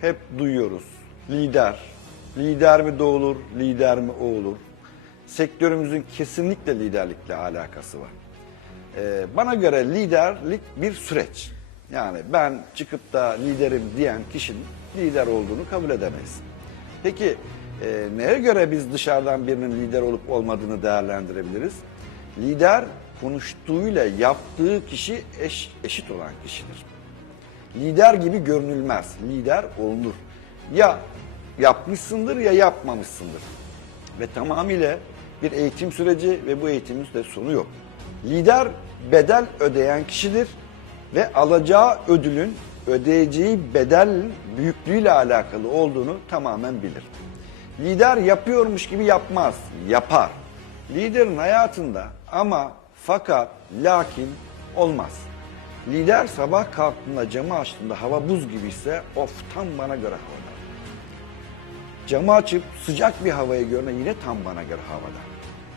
hep duyuyoruz. Lider. Lider mi doğulur, lider mi oğulur? Sektörümüzün kesinlikle liderlikle alakası var. Ee, bana göre liderlik bir süreç. Yani ben çıkıp da liderim diyen kişinin lider olduğunu kabul edemeyiz. Peki e, neye göre biz dışarıdan birinin lider olup olmadığını değerlendirebiliriz? Lider konuştuğuyla yaptığı kişi eş, eşit olan kişidir. Lider gibi görünülmez. Lider olunur. Ya yapmışsındır ya yapmamışsındır. Ve tamamıyla bir eğitim süreci ve bu eğitimin de sonu yok. Lider bedel ödeyen kişidir ve alacağı ödülün ödeyeceği bedelin büyüklüğüyle alakalı olduğunu tamamen bilir. Lider yapıyormuş gibi yapmaz, yapar. Liderin hayatında ama fakat lakin olmaz. Lider sabah kalktığında camı açtığında hava buz gibi ise of tam bana göre havada. Camı açıp sıcak bir havayı görme yine tam bana göre havada.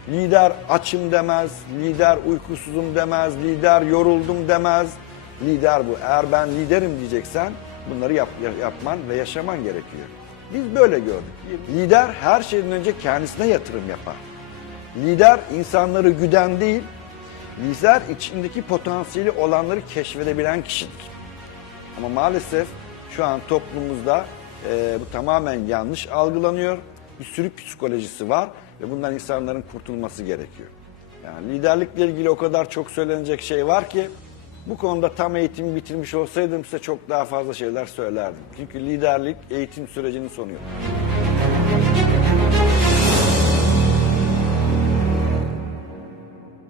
Lider açım demez, lider uykusuzum demez, lider yoruldum demez. Lider bu. Eğer ben liderim diyeceksen bunları yap, ya- yapman ve yaşaman gerekiyor. Biz böyle gördük. Lider her şeyden önce kendisine yatırım yapar. Lider insanları güden değil, lider içindeki potansiyeli olanları keşfedebilen kişidir. Ama maalesef şu an toplumumuzda e, bu tamamen yanlış algılanıyor. Bir sürü psikolojisi var ve bundan insanların kurtulması gerekiyor. Yani liderlikle ilgili o kadar çok söylenecek şey var ki bu konuda tam eğitimi bitirmiş olsaydım size çok daha fazla şeyler söylerdim. Çünkü liderlik eğitim sürecinin sonu yok.